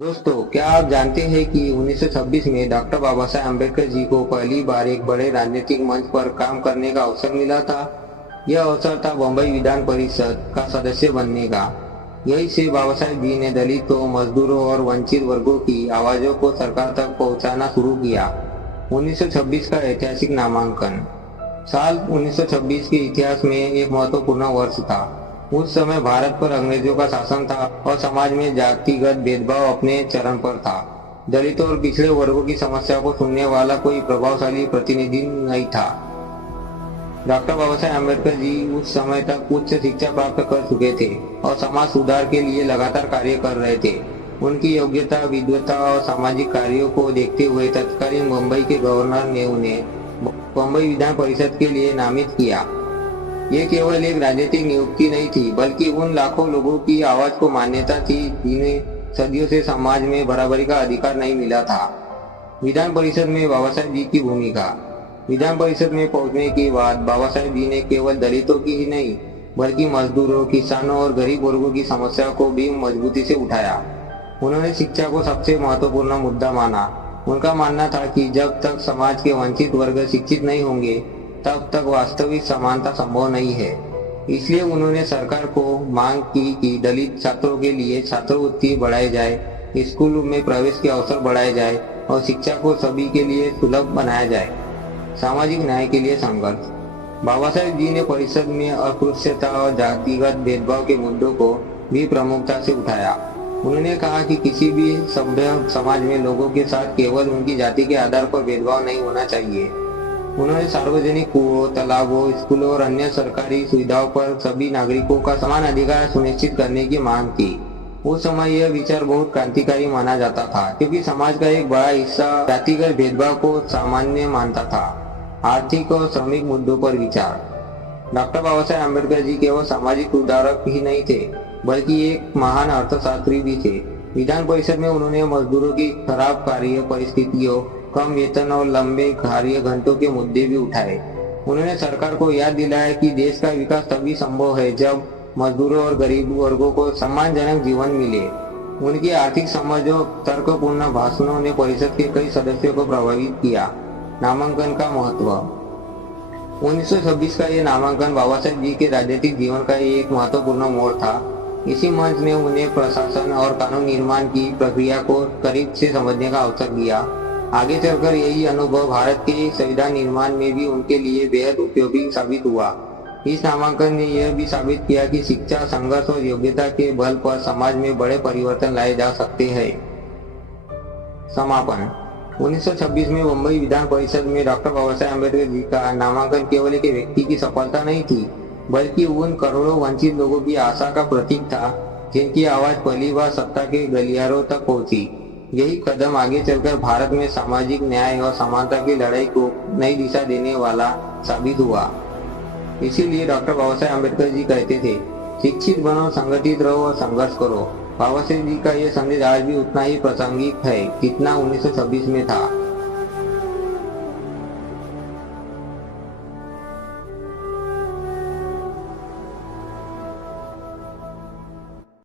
दोस्तों, क्या आप जानते हैं कि 1926 में डॉक्टर बाबा साहेब अम्बेडकर जी को पहली बार एक बड़े राजनीतिक मंच पर काम करने का अवसर मिला था। यह अवसर था बम्बई विधान परिषद का सदस्य बनने का। यही से बाबा साहेब जी ने दलितों, मजदूरों और वंचित वर्गों की आवाजों को सरकार तक पहुंचाना शुरू किया। 1926 का ऐतिहासिक नामांकन। साल 1926 के इतिहास में एक महत्वपूर्ण वर्ष था। उस समय भारत पर अंग्रेजों का शासन था और समाज में जातिगत भेदभाव अपने चरम पर था। दलितों और पिछड़े वर्गों की समस्या को सुनने वाला कोई प्रभावशाली प्रतिनिधि नहीं था। डॉक्टर बाबा साहेब अम्बेडकर जी उस समय तक उच्च शिक्षा प्राप्त कर चुके थे और समाज सुधार के लिए लगातार कार्य कर रहे थे। उनकी योग्यता, विद्वता और सामाजिक कार्यों को देखते हुए तत्कालीन मुंबई के गवर्नर ने उन्हें बम्बई विधान परिषद के लिए नामित किया। ये केवल एक राजनीतिक नियुक्ति नहीं थी, बल्कि उन लाखों लोगों की आवाज को मान्यता थी जिन्हें सदियों से समाज में बराबरी का अधिकार नहीं मिला था। विधान परिषद में बाबा साहेब जी की भूमिका। विधान परिषद में पहुंचने के बाद बाबा साहेब जी ने केवल दलितों की ही नहीं, बल्कि मजदूरों, किसानों और गरीब वर्गों की समस्या को भी मजबूती से उठाया। उन्होंने शिक्षा को सबसे महत्वपूर्ण मुद्दा माना। उनका मानना था कि जब तक समाज के वंचित वर्ग शिक्षित नहीं होंगे, तब तक वास्तविक समानता संभव नहीं है। इसलिए उन्होंने सरकार को मांग की कि दलित छात्रों के लिए छात्रवृत्ति बढ़ाई जाए, स्कूल में प्रवेश के अवसर बढ़ाए जाए और शिक्षा को सभी के लिए सुलभ बनाया जाए। सामाजिक न्याय के लिए संघर्ष। बाबा साहेब जी ने परिषद में अस्पृश्यता और जातिगत भेदभाव के मुद्दों को भी प्रमुखता से उठाया। उन्होंने कहा कि किसी भी सभ्य समाज में लोगों के साथ केवल उनकी जाति के आधार पर भेदभाव नहीं होना चाहिए। उन्होंने सार्वजनिक कुओं, तालाबों, स्कूलों और अन्य सरकारी सुविधाओं पर सभी नागरिकों का समान अधिकार सुनिश्चित करने की मांग की। उस समय यह विचार बहुत क्रांतिकारी माना जाता था, क्योंकि समाज का एक बड़ा हिस्सा जातिगत भेदभाव को सामान्य मानता था। आर्थिक और श्रमिक मुद्दों पर विचार। डॉक्टर बाबा साहेब अम्बेडकर जी केवल सामाजिक सुधारक ही नहीं थे, बल्कि एक महान अर्थशास्त्री भी थे। विधान परिषद में उन्होंने मजदूरों की खराब कार्य परिस्थितियों, कम वेतन और लंबे कार्य घंटों के मुद्दे भी उठाए। उन्होंने सरकार को याद दिलाया कि देश का विकास तभी संभव है जब मजदूरों और गरीब वर्गों को सम्मानजनक जीवन मिले। उनकी आर्थिक समझ और तर्कपूर्ण भाषणों ने परिषद के कई सदस्यों को प्रभावित किया। नामांकन का महत्व। 1926 का यह नामांकन बाबा साहेब जी के राजनीतिक जीवन का एक महत्वपूर्ण मोड़ था। इसी मंच ने उन्हें प्रशासन और कानून निर्माण की प्रक्रिया को करीब से समझने का अवसर दिया। आगे चलकर यही अनुभव भारत के संविधान निर्माण में भी उनके लिए बेहद उपयोगी साबित हुआ। इस नामांकन ने यह भी साबित किया कि शिक्षा, संघर्ष और योग्यता के बल पर समाज में बड़े परिवर्तन लाए जा सकते हैं। समापन। 1926 में मुंबई विधान परिषद में डॉक्टर बाबा साहेब अम्बेडकर जी का नामांकन केवल एक व्यक्ति की सफलता नहीं थी, बल्कि उन करोड़ों वंचित लोगों की आशा का प्रतीक था जिनकी आवाज पहली बार सत्ता के गलियारों तक पहुंची। यही कदम आगे चलकर भारत में सामाजिक न्याय और समानता की लड़ाई को नई दिशा देने वाला साबित हुआ। इसीलिए डॉक्टर बाबा साहेब अम्बेडकर जी कहते थे, शिक्षित बनो, संगठित रहो और संघर्ष करो। बाबा साहेब जी का यह संदेश आज भी उतना ही प्रासंगिक है जितना 1926 में था।